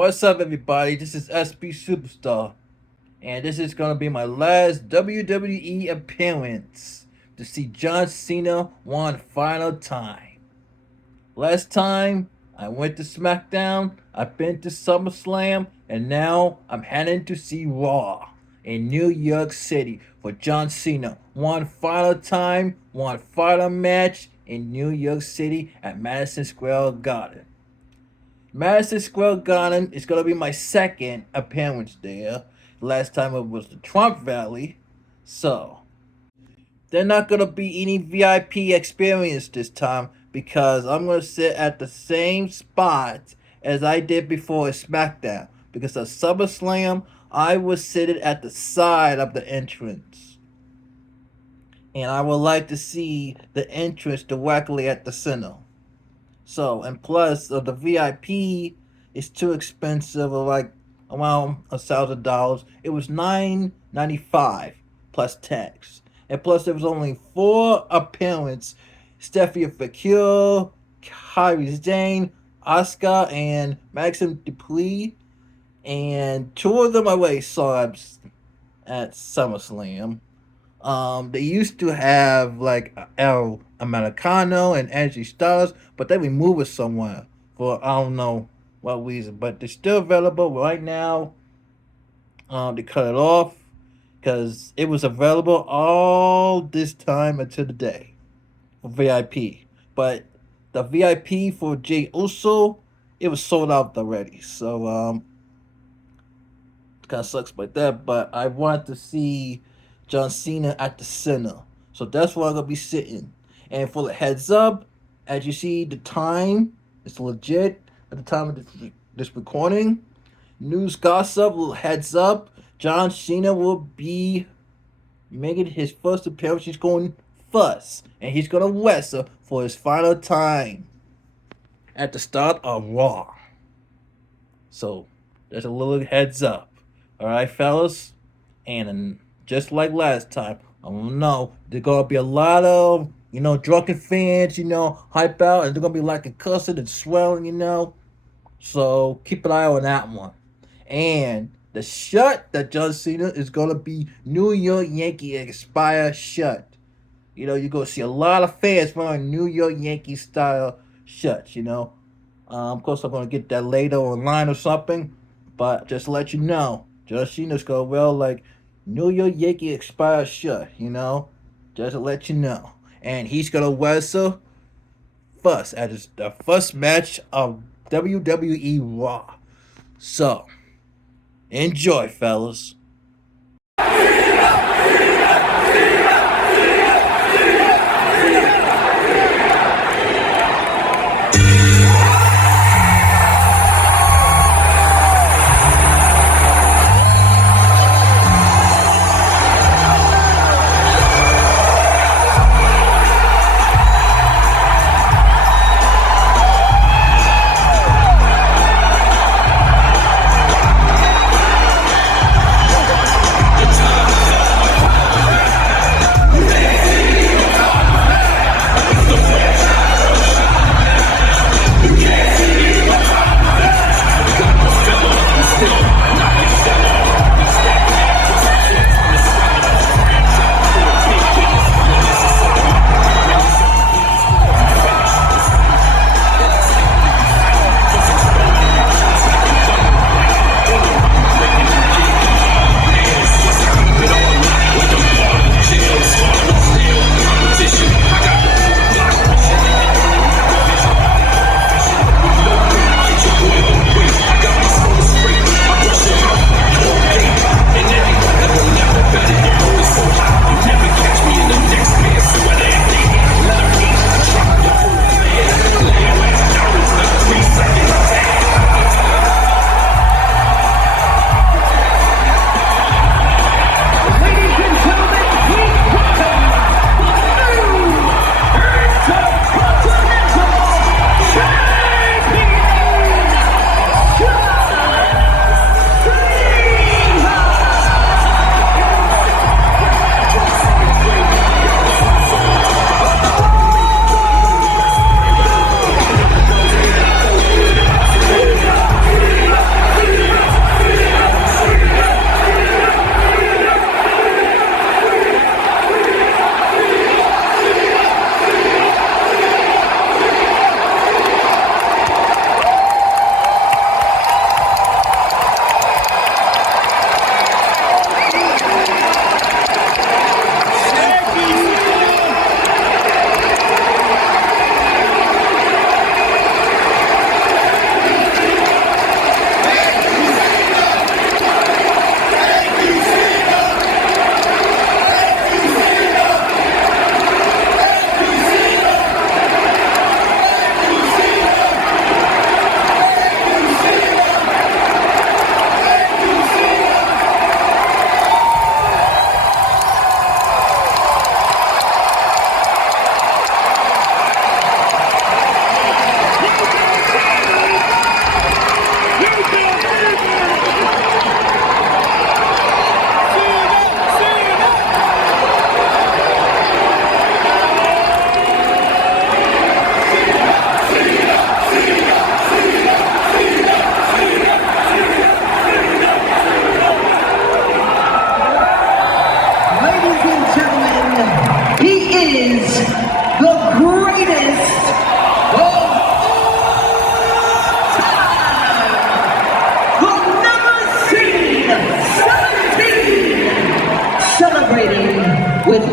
What's up, everybody? This is SB Superstar, and this is gonna be my last WWE appearance to see John Cena one final time. Last time I went to SmackDown, I've been to SummerSlam, and now I'm heading to see Raw in New York City for John Cena. One final time, one final match in New York City at Madison Square Garden. Madison Square Garden is going to be my second appearance there. Last time it was the Trump Valley. So, they're not going to be any VIP experience this time because I'm going to sit at the same spot as I did before at SmackDown. Because at SummerSlam, I was sitting at the side of the entrance. And I would like to see the entrance directly at the center. So, and plus, the VIP is too expensive, like around $1,000. It was $9.95 plus tax. And plus, there was only 4 appearances: Stephanie Facure, Kyrie Zane, Oscar, and Maxim Dupree. And 2 of them I already saw at SummerSlam. They used to have like El Americano and Angie Styles, but they removed it somewhere for I don't know what reason. But they're still available right now. They cut it off because it was available all this time until today for VIP. But the VIP for Jay Uso, it was sold out already. So it kind of sucks like that. But I want to see John Cena at the center. So that's where I'm going to be sitting. And for the heads up, as you see, the time is legit at the time of this recording. News gossip, little heads up. John Cena will be making his first appearance. He's going first. And he's going to wrestle for his final time at the start of Raw. So, there's a little heads up. Alright, fellas? And just like last time, I don't know, there's gonna be a lot of, drunken fans, hype out, and they're gonna be like cussing and swelling. So keep an eye on that one. And the shirt that John Cena is gonna be New York Yankee inspired shirt. You're gonna see a lot of fans wearing New York Yankee style shirts, Of course, I'm gonna get that later online or something, but just to let you know, John Cena's gonna wear like New York Yankee expired shirt, just to let you know. And he's gonna wrestle first at the first match of WWE Raw. So, enjoy, fellas.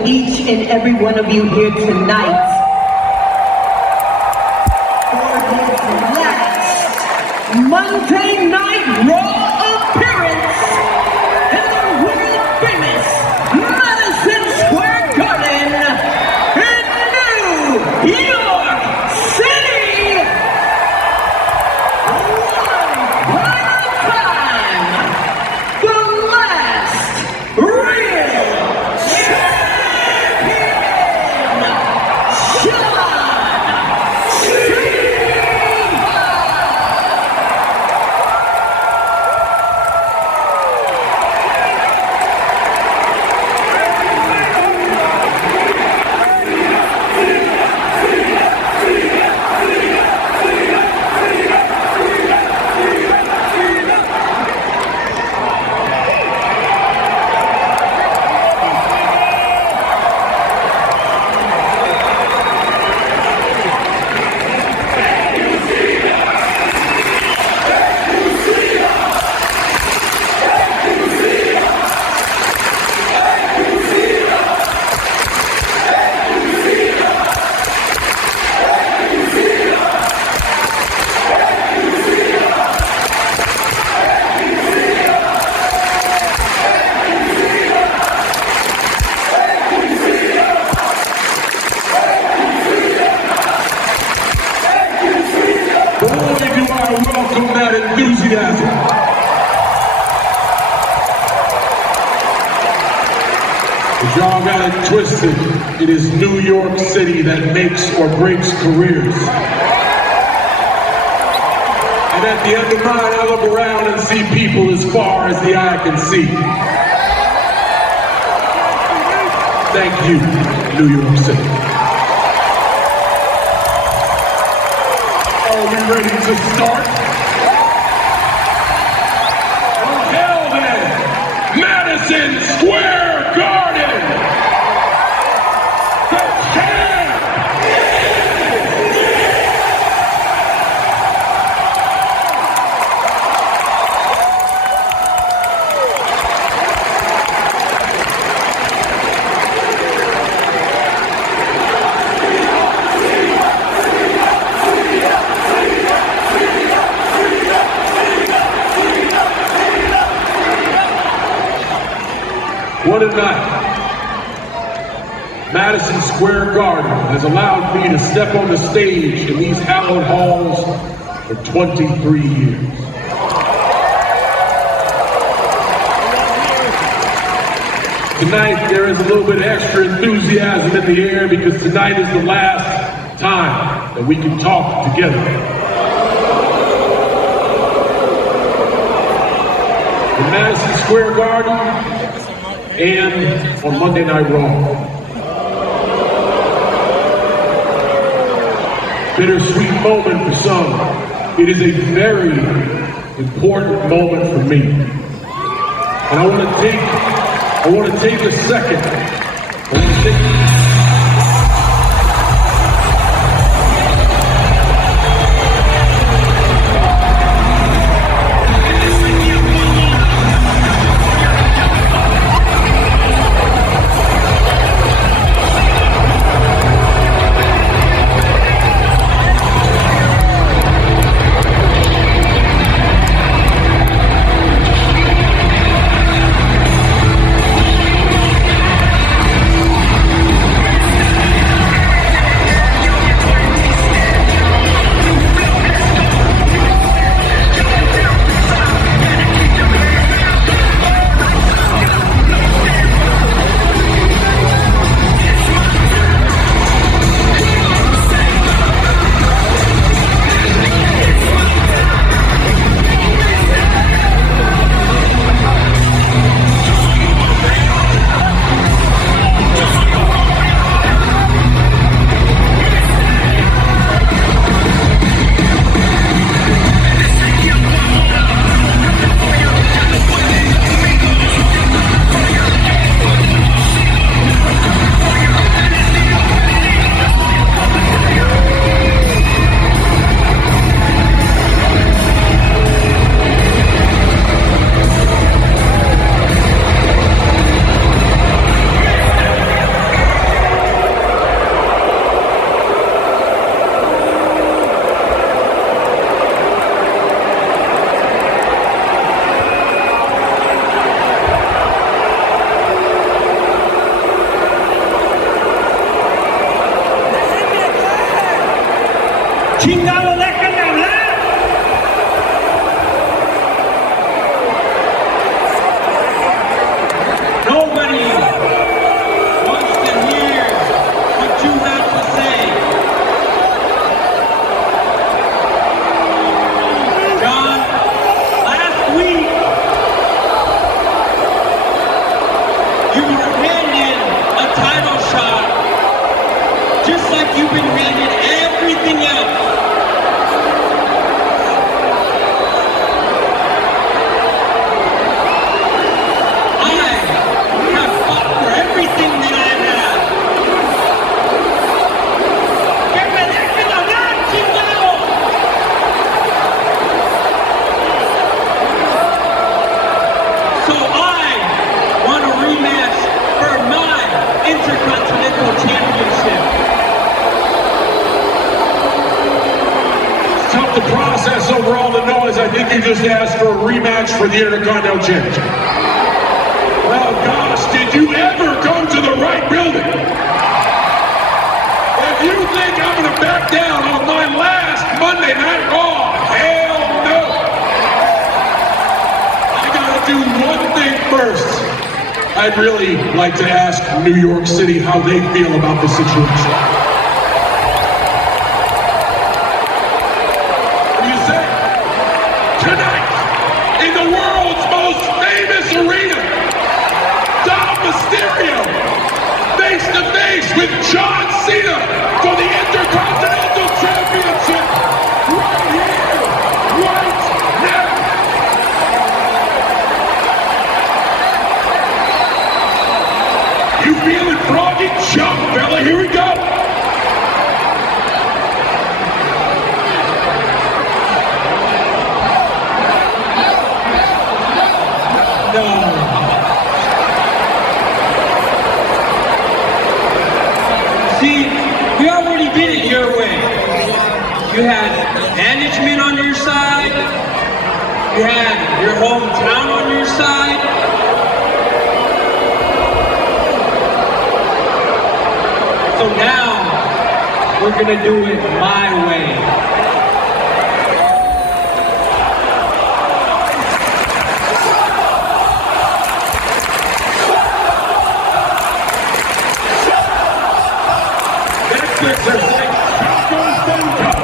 each and every one of you here tonight for his last Monday Night Raw appearance in the world famous Madison Square Garden in New York City. The last real welcome that enthusiasm. But y'all got it twisted. It is New York City that makes or breaks careers. And at the end of mine, I look around and see people as far as the eye can see. Thank you, New York City. Are we ready to start? Hell then, Madison Square Garden! The champ! What a night. Madison Square Garden has allowed me to step on the stage in these hallowed halls for 23 years. Tonight there is a little bit extra enthusiasm in the air because tonight is the last time that we can talk together. In Madison Square Garden, and on Monday Night Raw. Bittersweet moment for some. It is a very important moment for me. And I want to take a second. Chingado, déjame hablar. Nobody wants to hear what you have to say. John, last week, you were handed a title shot, just like you've been handed everything else. Intercontinental Championship. It's tough to process over all the noise. I think you just asked for a rematch for the Intercontinental Championship. Well, gosh, did you ever come to the right building? If you think I'm going to back down on my last Monday Night Raw, hell no. I got to do one thing first. I'd really like to ask New York City how they feel about the situation. What do you say? Tonight, in the world's most famous arena, Dom Mysterio, face to face with John Cena for the Intercontinental Championship, right here, right now. You feeling froggy? Jump, fella, here we go. No. See, we already did it your way. You had management on your side. You had your hometown on your side. So now, we're gonna do it my way. Netflix has like Choco Fun Cup.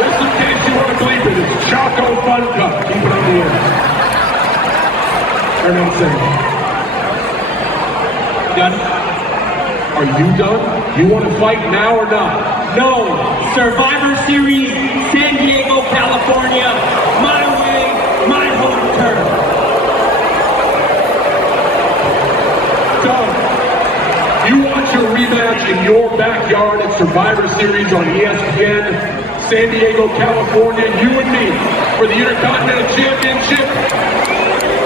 Just in case you want to believe it, it's Choco Fun Cup. Keep it on the air. Or not saying. Done? Are you done? You want to fight now or not? No. Survivor Series, San Diego, California. My way, my home turf. Done. You want your rematch in your backyard at Survivor Series on ESPN, San Diego, California, you and me, for the Intercontinental Championship?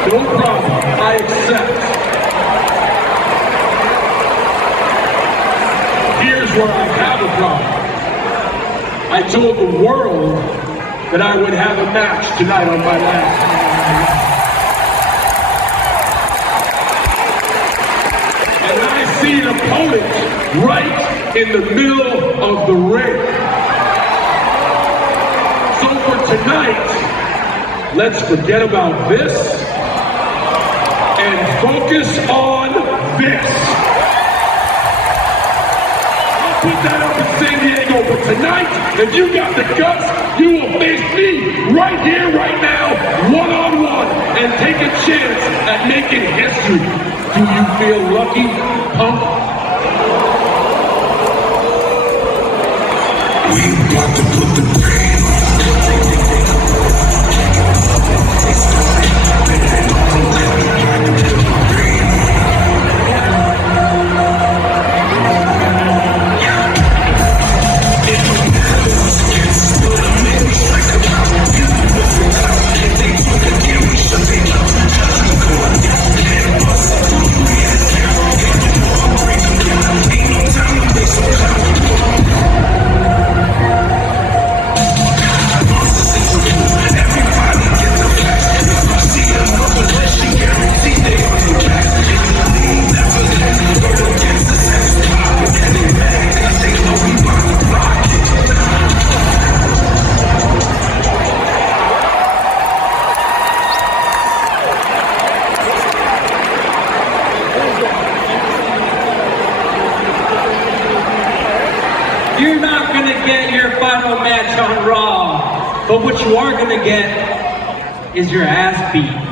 No problem. I accept. Here's where I have a problem. I told the world that I would have a match tonight on my last. And I see an opponent right in the middle of the ring. So for tonight, let's forget about this and focus on this. Put that up in San Diego, but tonight, if you got the guts, you will face me right here, right now, one-on-one, and take a chance at making history. Do you feel lucky, punk? We've got to put the brain get your final match on Raw, but what you are gonna get is your ass beat.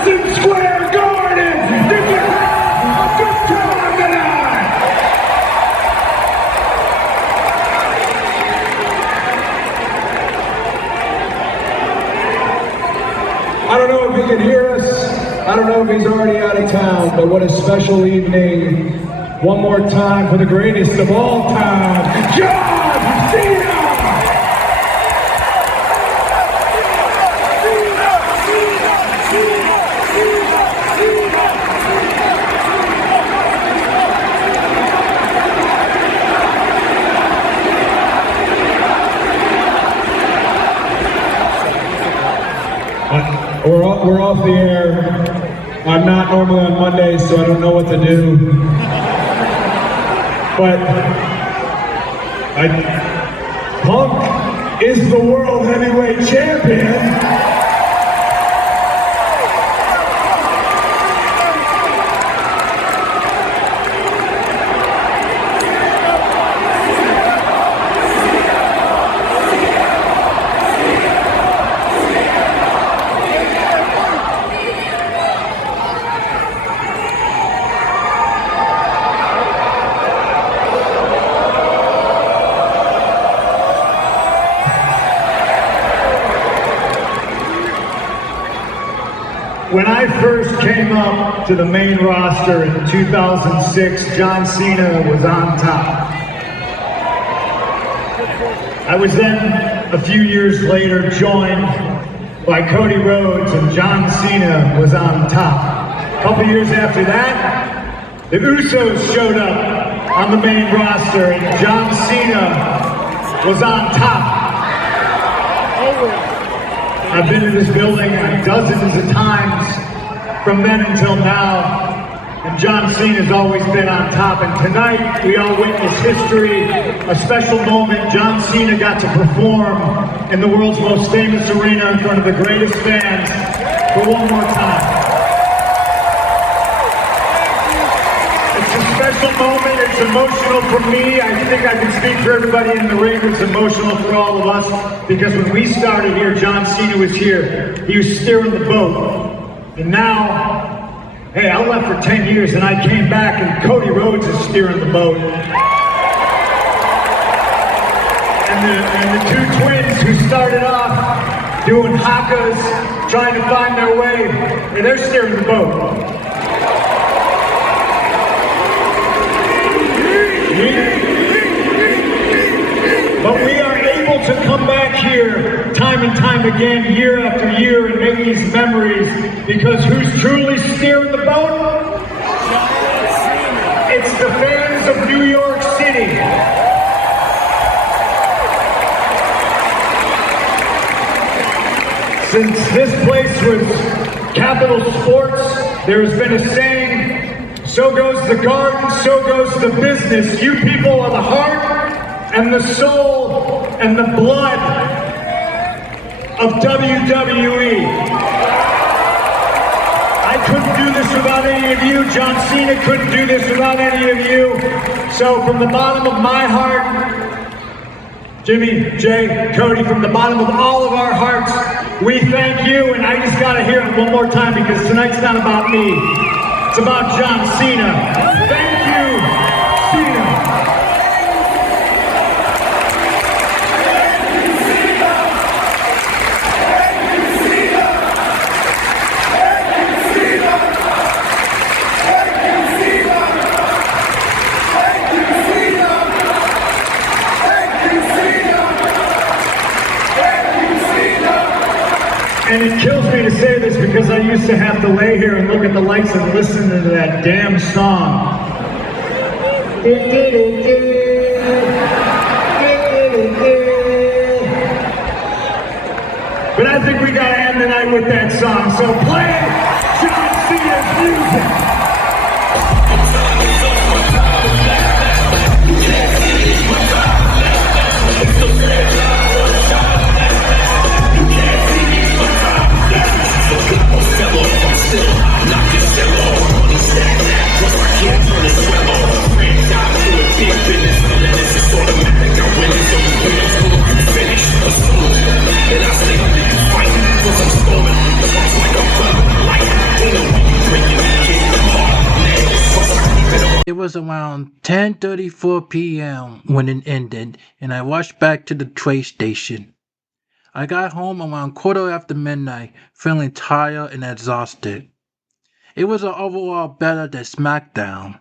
Madison Square Garden. Did you have a good time tonight? I don't know if he can hear us. I don't know if he's already out of town, but what a special evening. One more time for the greatest of all time, John Cena! We're off the air. I'm not normally on Mondays, so I don't know what to do. But Punk is the World Heavyweight Champion. When I first came up to the main roster in 2006, John Cena was on top. I was then, a few years later, joined by Cody Rhodes, and John Cena was on top. A couple years after that, the Usos showed up on the main roster, and John Cena was on top. I've been to this building dozens of times from then until now, and John Cena's always been on top. And tonight, we all witness history, a special moment. John Cena got to perform in the world's most famous arena in front of the greatest fans for one more time. It's a special moment. It's emotional for me. I think I can speak for everybody in the ring. It's emotional for all of us, because when we started here, John Cena was here. He was steering the boat. And now, hey, I left for 10 years and I came back and Cody Rhodes is steering the boat. And the two twins who started off doing hakas, trying to find their way, and they're steering the boat. But we are able to come back here time and time again, year after year, and make these memories, because who's truly steering the boat? It's the fans of New York City. Since this place was Capital Sports, there's been a saying, so goes the garden, so goes the business. You people are the heart and the soul and the blood of WWE. I couldn't do this without any of you. John Cena couldn't do this without any of you. So from the bottom of my heart, Jimmy, Jay, Cody, from the bottom of all of our hearts, we thank you. And I just gotta hear it one more time, because tonight's not about me. It's about John Cena. Thank you, Cena. And it kills me to say this, because I used to have to lay here and look at the lights and listen to that damn song. But I think we gotta end the night with that song, so play John Cena's music. And I stay fighting, cause I'm storming. The boss like a brother, like was around 10:34 p.m. when it ended, and I rushed back to the train station. I got home around quarter after midnight, feeling tired and exhausted. It was overall better than SmackDown.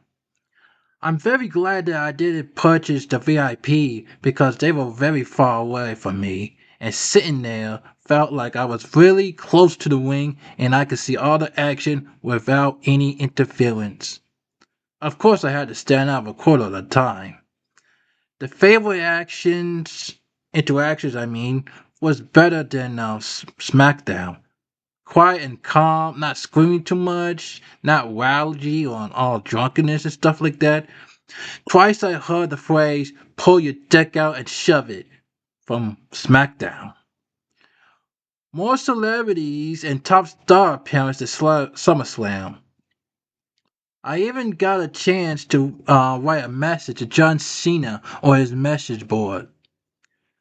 I'm very glad that I didn't purchase the VIP because they were very far away from me, and sitting there felt like I was really close to the ring and I could see all the action without any interference. Of course, I had to stand up a quarter of the time. The favorite interactions, was better than SmackDown. Quiet and calm, not screaming too much, not rowdy or all drunkenness and stuff like that. Twice I heard the phrase, pull your dick out and shove it, from SmackDown. More celebrities and top star appearances at SummerSlam. I even got a chance to write a message to John Cena on his message board.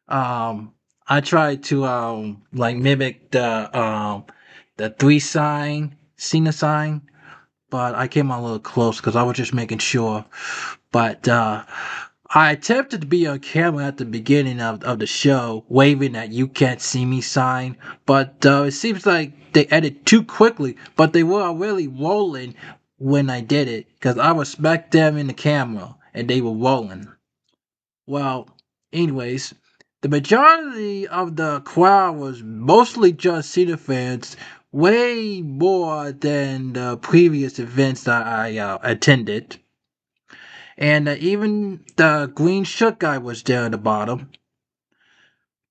I tried to like mimic the three sign Cena sign, but I came on a little close because I was just making sure. But I attempted to be on camera at the beginning of the show, waving that "you can't see me" sign, but it seems like they edited too quickly. But they were really rolling when I did it because I was smack them in the camera and they were rolling. Well, anyways, the majority of the crowd was mostly John Cena fans, way more than the previous events that I attended. And even the green shirt guy was there at the bottom.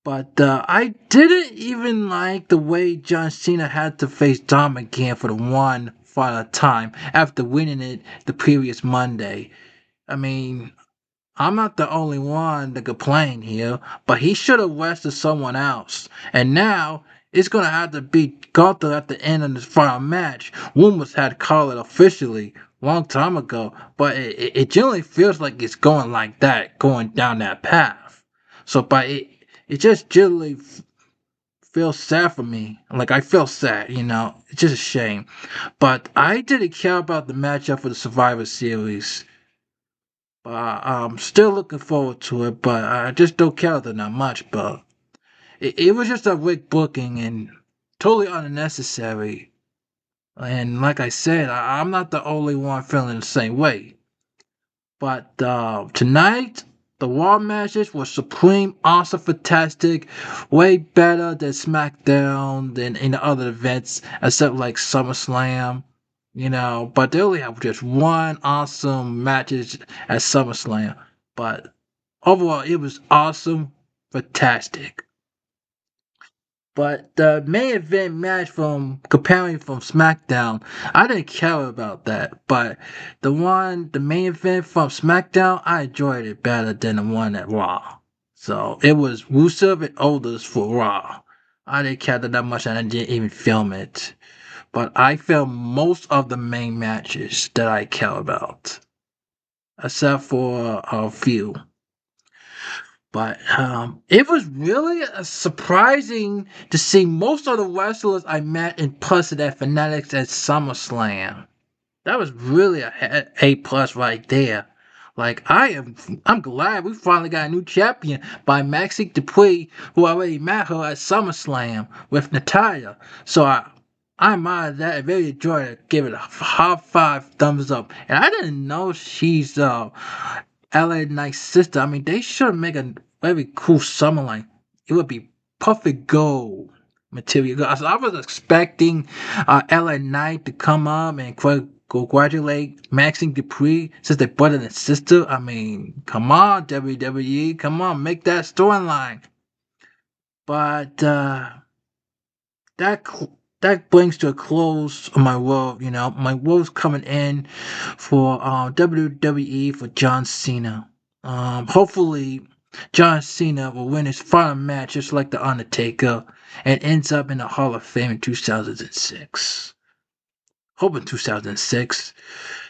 But I didn't even like the way John Cena had to face Dom again for the one final time after winning it the previous Monday. I mean, I'm not the only one to complain here, but he should have wrestled someone else. And now it's gonna have to be Gunther at the end of this final match. Rumors had called it officially long time ago, but it generally feels like it's going like that, going down that path. So, but it just generally feels sad for me. Like I feel sad, It's just a shame. But I didn't care about the matchup for the Survivor Series. I'm still looking forward to it, but I just don't care that much. But it was just a weak booking and totally unnecessary. And like I said, I'm not the only one feeling the same way. But tonight, the Raw matches were supreme, awesome, fantastic, way better than SmackDown than in the other events, except like SummerSlam. But they only have just one awesome matches at SummerSlam. But overall, it was awesome, fantastic. But the main event match from comparing from SmackDown, I didn't care about that. But the main event from SmackDown, I enjoyed it better than the one at Raw. So it was Rusev and Olders for Raw. I didn't care that much, and I didn't even film it. But I filmed most of the main matches that I care about, except for a few. But it was really surprising to see most of the wrestlers I met in person at Fanatics at SummerSlam. That was really a plus right there. Like I'm glad we finally got a new champion by Maxi Dupree, who already met her at SummerSlam with Natalia. So I admire that and really enjoyed it. Give it a high five, thumbs up. And I didn't know she's LA Knight's sister. I mean, they should make a very cool summer line. It would be perfect gold material. I was expecting LA Knight to come up and congratulate Maxine Dupree since they're brother and sister. I mean, come on, WWE. Come on, make that storyline. But that that brings to a close my world. My world's coming in for WWE for John Cena. Hopefully, John Cena will win his final match just like The Undertaker and ends up in the Hall of Fame in 2006. Hope in 2006.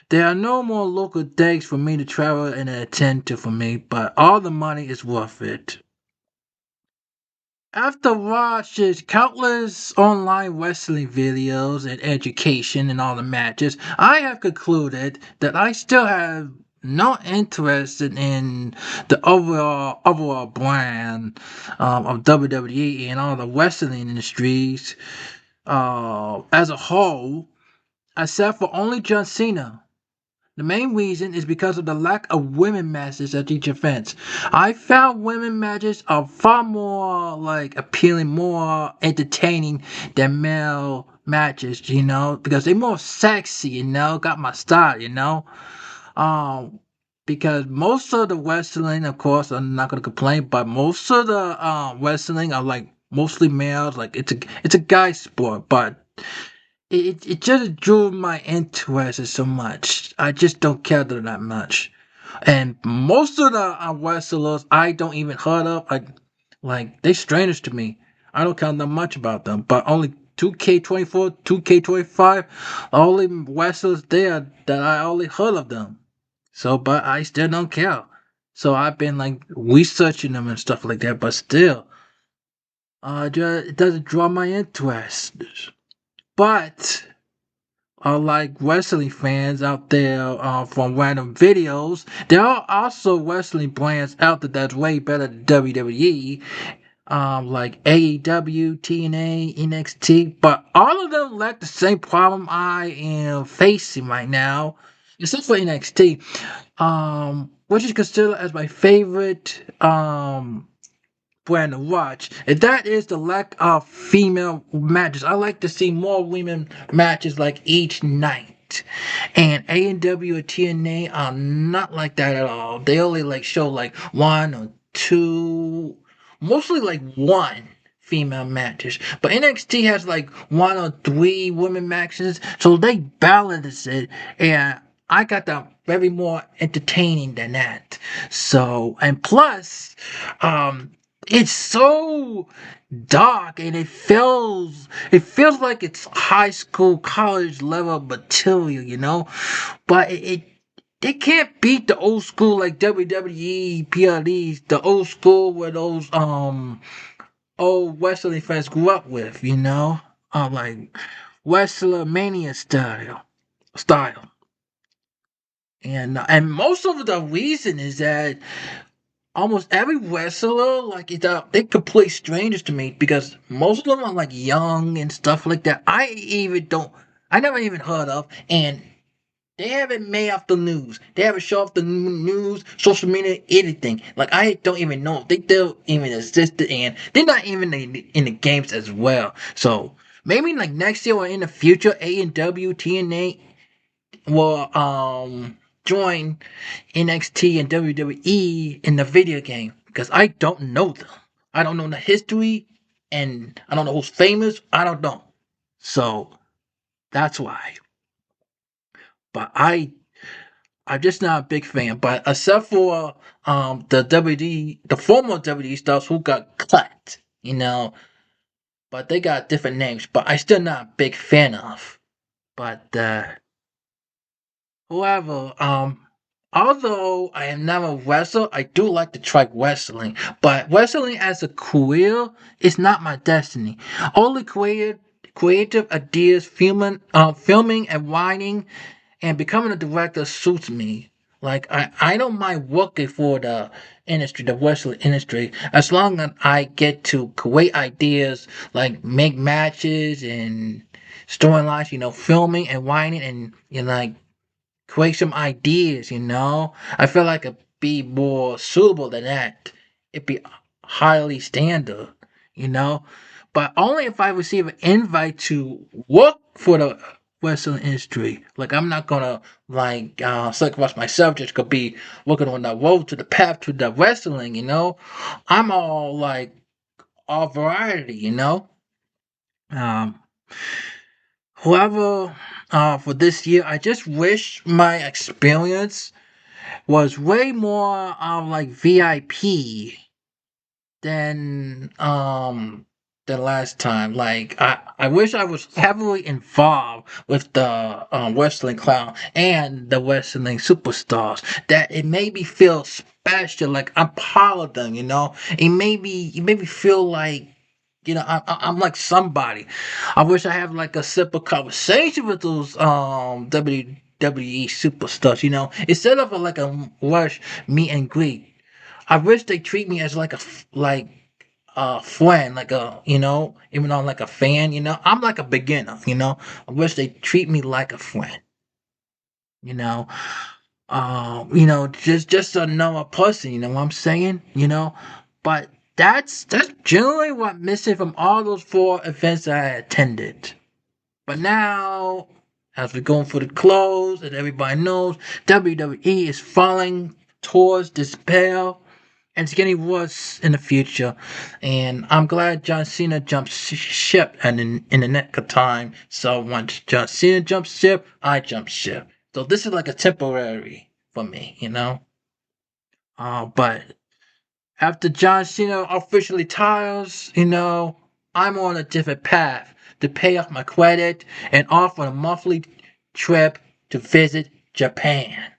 There are no more local dates for me to travel and attend to for me, but all the money is worth it. After watching countless online wrestling videos and education and all the matches, I have concluded that I still have not interested in the overall brand of WWE and all the wrestling industries as a whole, except for only John Cena. The main reason is because of the lack of women matches at each event. I found women matches are far more like appealing, more entertaining than male matches, because they're more sexy, got my style, Um, because most of the wrestling, of course, I'm not gonna complain, but most of the wrestling are like mostly males. Like it's a guy sport, but it just drew my interest so much. I just don't care that much. And most of the wrestlers I don't even heard of. They strangers to me. I don't care that much about them. But only 2K24, 2K25, only wrestlers there that I only heard of them. So, but I still don't care. So I've been like researching them and stuff like that. But still, it doesn't draw my interest. But like wrestling fans out there from random videos, there are also wrestling brands out there that's way better than WWE, like AEW, TNA, NXT, but all of them lack the same problem I am facing right now, except for NXT, which is considered as my favorite brand to watch, and that is the lack of female matches. I like to see more women matches like each night. And A&W and TNA are not like that at all. They only like show like one or two, mostly like one female matches. But NXT has like one or three women matches, so they balance it, and I got that very more entertaining than that. So, and plus, um, it's so dark and it feels like it's high school college level material, but it can't beat the old school like WWE PLEs, the old school where those old wrestling fans grew up with, like wrestler mania style. And most of the reason is that almost every wrestler, like they complete strangers to me because most of them are like young and stuff like that. I never even heard of, and they haven't made off the news. They haven't shown off the news, social media, anything. Like I don't even know if they still even exist, and they're not even in the games as well. So maybe like next year or in the future, A&W, TNA will join NXT and WWE in the video game because I don't know them. I don't know the history and I don't know who's famous. I don't know. So that's why. But I'm just not a big fan. But except for the former WD stars who got cut, but they got different names. But I still not a big fan of. But however, although I am not a wrestler, I do like to try wrestling. But wrestling as a career is not my destiny. Only creative ideas, filming and writing, and becoming a director suits me. Like I don't mind working for the wrestling industry, as long as I get to create ideas, like make matches and storylines, filming and writing and like create some ideas, I feel like it'd be more suitable than that. It'd be highly standard, you know. But only if I receive an invite to work for the wrestling industry. Like I'm not gonna sacrifice myself just to be working on the road to the path to the wrestling, I'm all variety, Um However, for this year, I just wish my experience was way more like VIP than last time. Like I wish I was heavily involved with the wrestling clown and the wrestling superstars. That it made me feel special, like I'm part of them. It made me feel like I'm like somebody. I wish I have like a simple conversation with those WWE superstars. Instead of like a rush meet and greet, I wish they treat me as like like a friend, like even though I'm like a fan. I'm like a beginner. I wish they treat me like a friend. You know, just another person. You know what I'm saying? But that's generally what I'm missing from all those four events that I attended. But now, as we're going for the close, and everybody knows, WWE is falling towards despair, and it's getting worse in the future. And I'm glad John Cena jumped ship and in the neck of time. So once John Cena jumps ship, I jump ship. So this is like a temporary for me. But after John Cena officially retires, I'm on a different path to pay off my credit and off on a monthly trip to visit Japan.